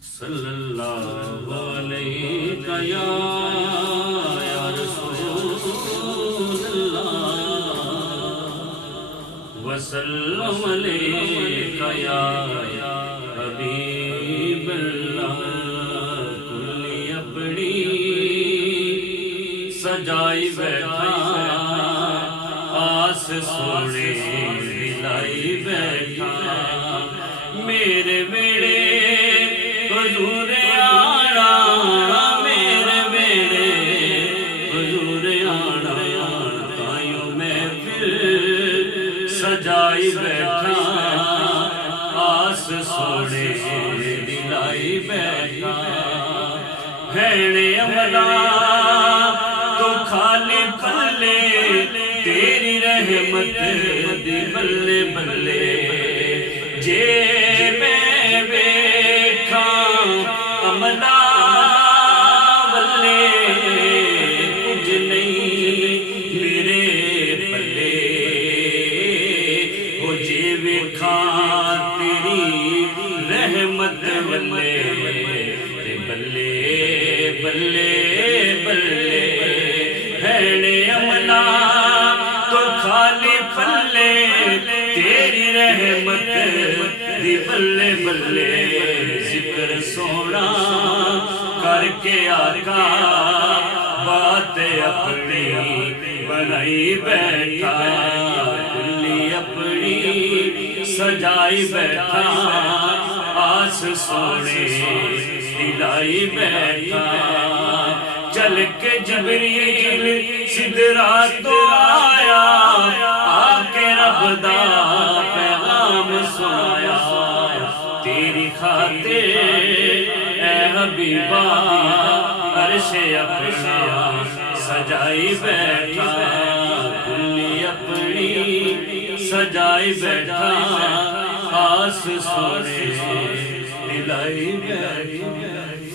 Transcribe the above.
صلی اللہ علیہ یا رسول اللہ وسلم علیہ یا حبیب اللہ کلی اپنی سجائی بیٹھا آس سونے دلائی بیٹھا میرے بیڑے حضور آنا میرے بیڑے حضور آنا تائیوں میں پھر سجائی بیٹھا آس سونے دلائی بیٹھا بھیڑے عملہ تو خالی پلے تیری رحمت دی بلے بلے جے میں بیٹھا عملہ بلے کچھ نہیں میرے پلے ہو جے ویکھا تیری رحمت بلے بلے بلے بلے بھیڑے عملہ تو خالی پلے تیری رحمت دی بلے بلے ذکر سونا کر کے آقا بات اپنی بنائی بیٹھا کلی اپنی سجائی بیٹھا آس سونے دلائی بیٹھا چل کے جبریل سدرات تو آیا آکے رب دا پیغام سنایا تیری خاطر اے حبیبہ عرش اپنا سجائی بیٹھا کلی اپنی سجائی بیٹھا آس سونے دلائی بیٹھا